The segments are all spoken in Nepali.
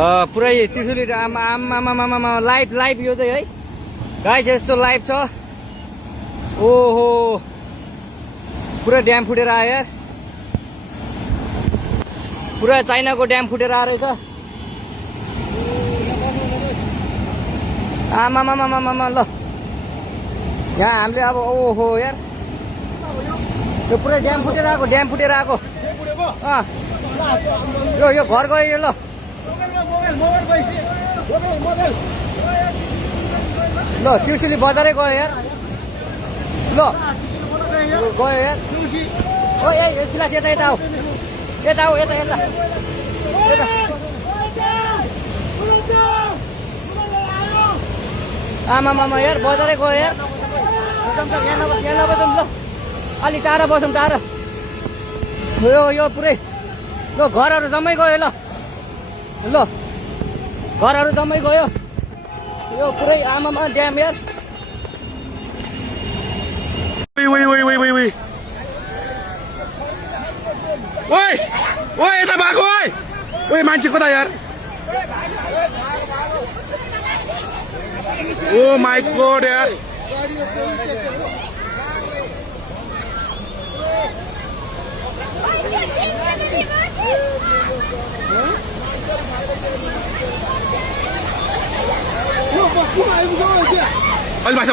पुरै त्रिशुली आमा लाइभ यो चाहिँ है गाइस यस्तो लाइभ छ। ओहो पुरा ड्याम फुटेर आयो यार, पुरा चाइनाको ड्याम फुटेर आएर रहेछ। आमामामामामा ल यहाँ हामीले अब ओहो यार यो पुरै ड्याम फुटेर आएको यो घर गयो यो। ल ल त्रिशुली बजारै गयो यार। ल गयो यार ओ ए सिलास यता आऊ यता आमामामा यार बजारै गयो यार। यहाँ नबसौँ ल अलि टाढा बसौँ टाढा। यो पुरै ल घरहरू जम्मै गयो। ल घरहरू जम्मै गयो यो पुरै आमामा ड्याम यार। ओए यता भएको ओए मान्छे कता यार। ओ माय गॉड यार अहिले माथि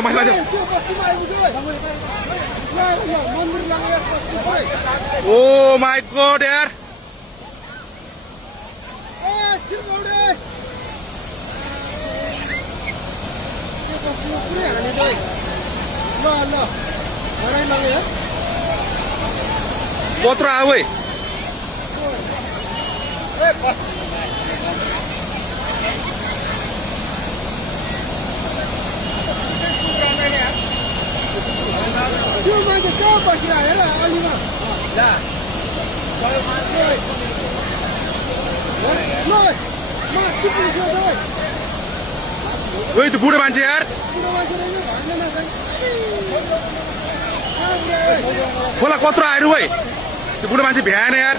ओ माय गॉड यार कत्रो आयो है ओए त्यो बुढो मान्छे यार खोला कत्रो आयो है त्यो बुढो मान्छे भ्याएन यार।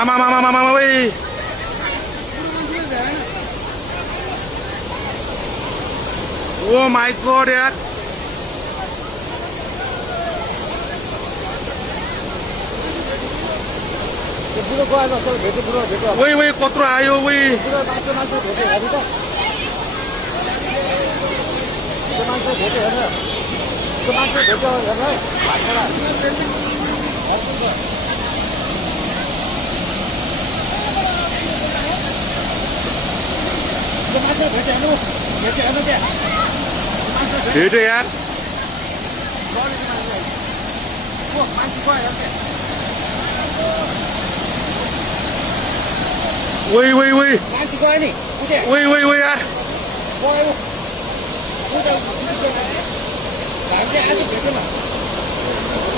आमामामामा ओए ओ माय गॉड यार ओए कत्रो आयो ओए भेट्यो यार। ओए यार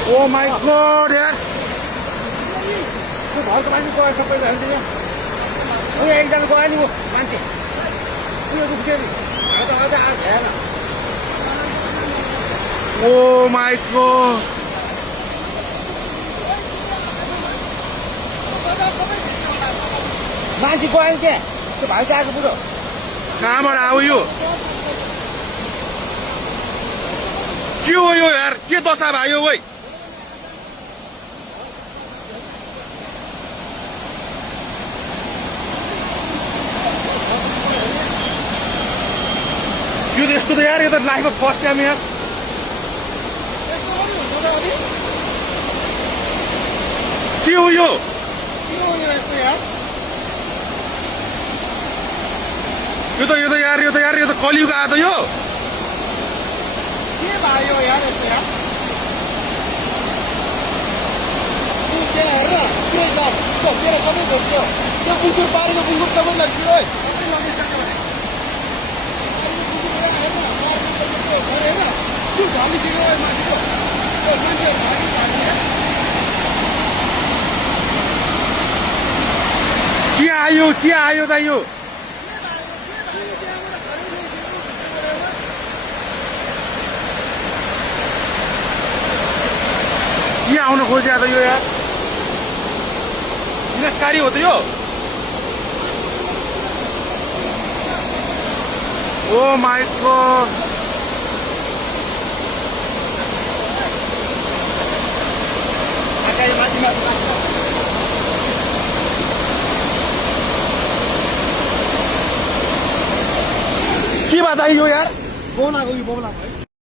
ओ माय गॉड यार घरको मान्छे गयो सबैजना एकजना गयो नि मान्छे ओ माय गॉड मान्छे गयो नि त्यहाँ त्यो भाइ चाहिँ आएको बुढो कहाँबाट आयो यो के हो यो यार के दशा भयो ओइ यो यस्तो त यार यो त लाइफमा फर्स्ट टाइम यार के हो यो यो त कलियुग आयो त यो के भयो यार यस्तो यार तेरो सबै भेट्यो त्यो कुकुर पारेको कुकुर सबै लाग्छ के आयो त यो यहाँ आउन खोजे त यो यार विनाशकारी हो त यो ओ माई गॉड के बात आई यो यार फोन आएको यो बौला